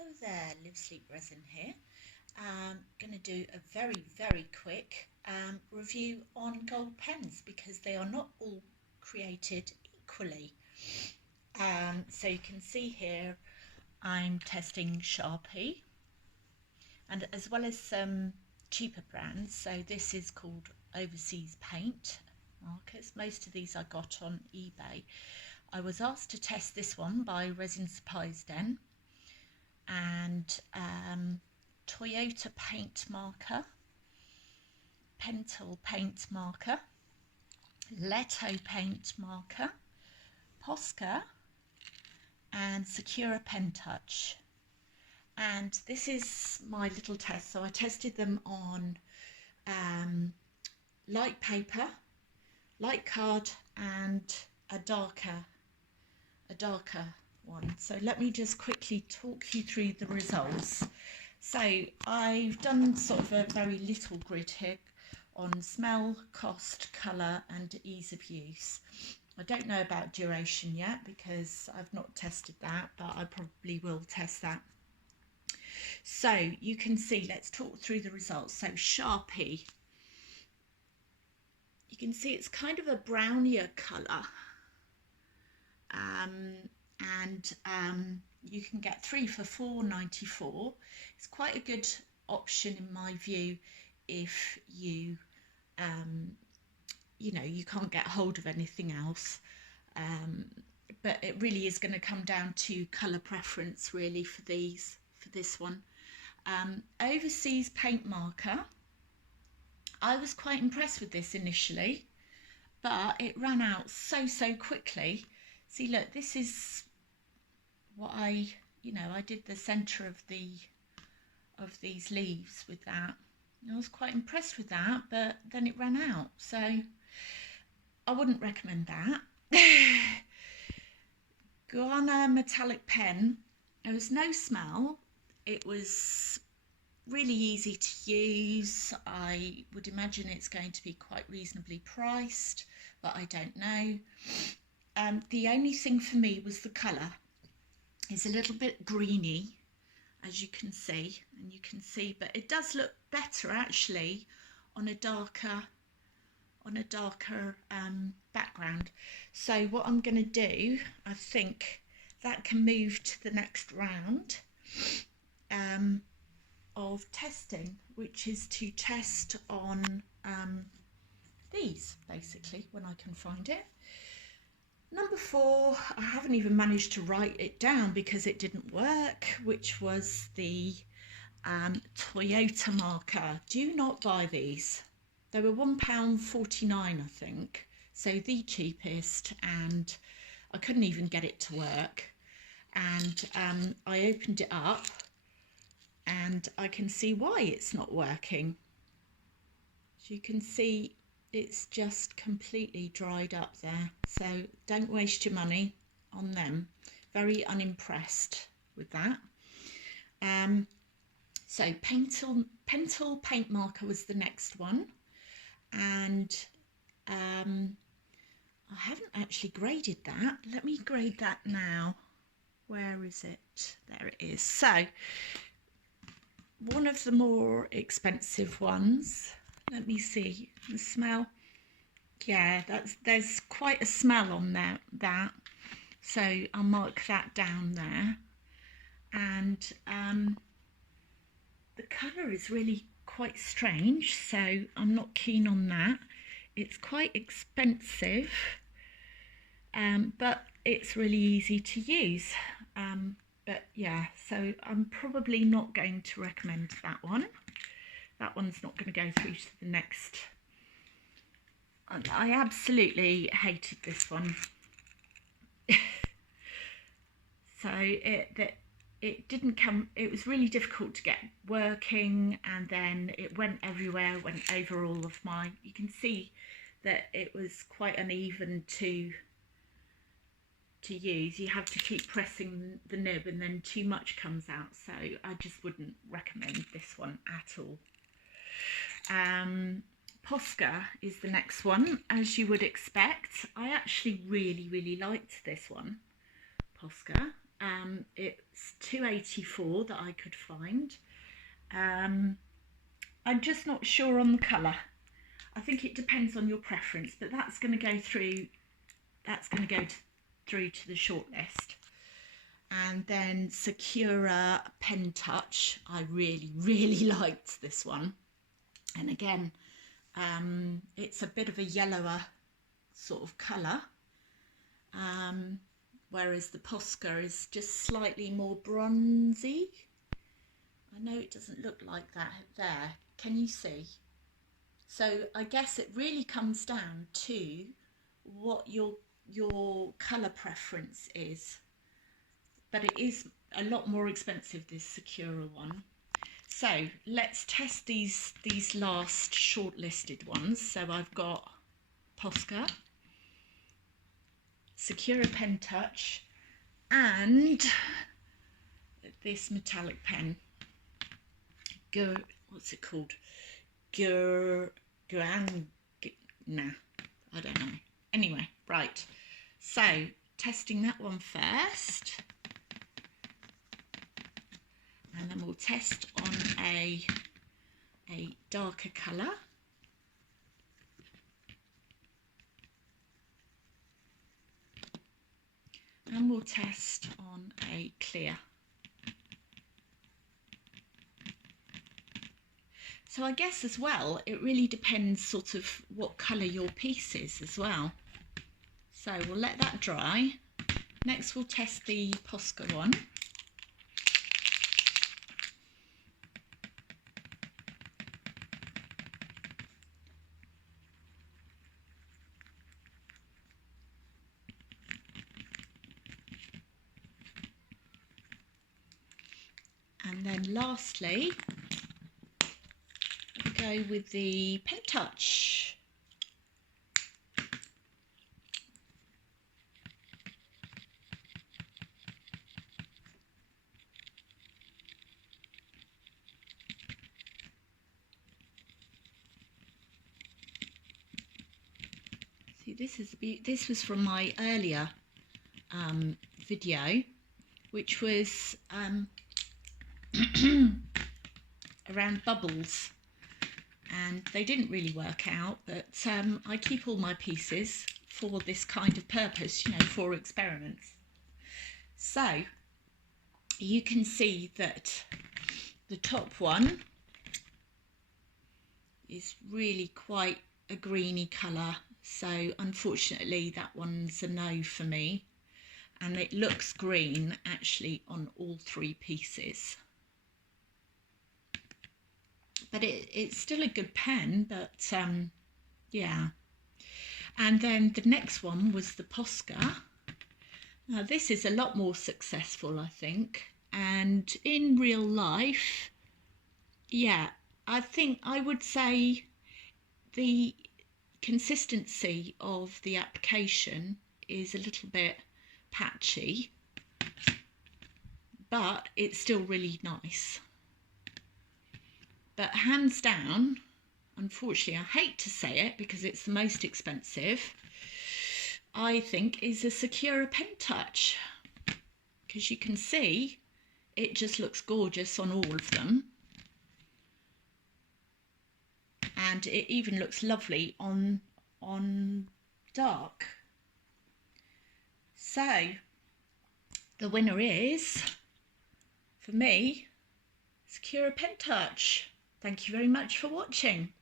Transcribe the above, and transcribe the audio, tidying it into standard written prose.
Hello there, Live Sleep Resin here. Going to do a very quick review on gold pens because they are not all created equally. So you can see here I'm testing Sharpie and as well as some cheaper brands. So this is called Overseas Paint markers. Most of these I got on eBay. I was asked to test this one by Resin Den and Toyota paint marker, Pentel paint marker, Leto paint marker, Posca and Sakura Pen Touch. And this is my little test. So I tested them on light paper, light card and a darker one. So let me just quickly talk you through the results. So I've done sort of a very little grid here on smell, cost, colour and ease of use. I don't know about duration yet because I've not tested that, but I probably will test that. So you can see, let's talk through the results. So Sharpie, you can see it's kind of a brownier colour. You can get 3 for £4.94. It's quite a good option in my view if you you know, you can't get hold of anything else, but it really is going to come down to colour preference really for this one. Overseas paint marker, I was quite impressed with this initially, but it ran out so quickly. See, look, this is what I did the centre of these leaves with that. I was quite impressed with that, but then it ran out, so I wouldn't recommend that. Guana metallic pen, there was no smell. It was really easy to use. I would imagine it's going to be quite reasonably priced, but I don't know. The only thing for me was the colour. It's a little bit greeny, as you can see, but it does look better actually on a darker background. So what I'm going to do, I think that can move to the next round of testing, which is to test on these basically when I can find it. Number 4, I haven't even managed to write it down because it didn't work, which was the Toyota marker. Do not buy these. They were £1.49 I think, so the cheapest, and I couldn't even get it to work. And I opened it up and I can see why it's not working. As you can see, it's just completely dried up there, so don't waste your money on them. Very unimpressed with that. So Pentel paint marker was the next one, and I haven't actually graded that. Let me grade that now. Where is it? There it is. So one of the more expensive ones. Let me see the smell. Yeah, there's quite a smell on that. So I'll mark that down there. And the colour is really quite strange, so I'm not keen on that. It's quite expensive, but it's really easy to use. But yeah, so I'm probably not going to recommend that one. That one's not going to go through to the next. I absolutely hated this one. So it didn't come. It was really difficult to get working, and then it went everywhere. Went over all of my. You can see that it was quite uneven to use. You have to keep pressing the nib, and then too much comes out. So I just wouldn't recommend this one at all. Posca is the next one, as you would expect. I actually really liked this one, Posca. It's 284 that I could find. I'm just not sure on the colour. I think it depends on your preference, but that's going to go through. That's going to go through to the shortlist. And then Sakura Pen Touch. I really liked this one. And again, it's a bit of a yellower sort of colour, whereas the Posca is just slightly more bronzy. I know it doesn't look like that there. Can you see? So I guess it really comes down to what your colour preference is. But it is a lot more expensive, this Sakura one. So let's test these last shortlisted ones. So I've got Posca, Sakura Pen Touch, and this metallic pen. What's it called? Nah, I don't know. Anyway, right. So testing that one first. And then we'll test on a darker colour. And we'll test on a clear. So I guess as well, it really depends sort of what colour your piece is as well. So we'll let that dry. Next we'll test the Posca one. And then lastly, I'll go with the Pen Touch. See, this was from my earlier video, which was around bubbles, and they didn't really work out, but I keep all my pieces for this kind of purpose, you know, for experiments. So you can see that the top one is really quite a greeny colour, so unfortunately that one's a no for me, and it looks green actually on all three pieces. But it's still a good pen, but yeah. And then the next one was the Posca. Now this is a lot more successful, I think, and in real life, yeah, I think I would say the consistency of the application is a little bit patchy, but it's still really nice. But hands down, unfortunately, I hate to say it because it's the most expensive, I think is a Sakura Pen Touch, because you can see it just looks gorgeous on all of them, and it even looks lovely on dark. So the winner is, for me, Sakura Pen Touch. Thank you very much for watching.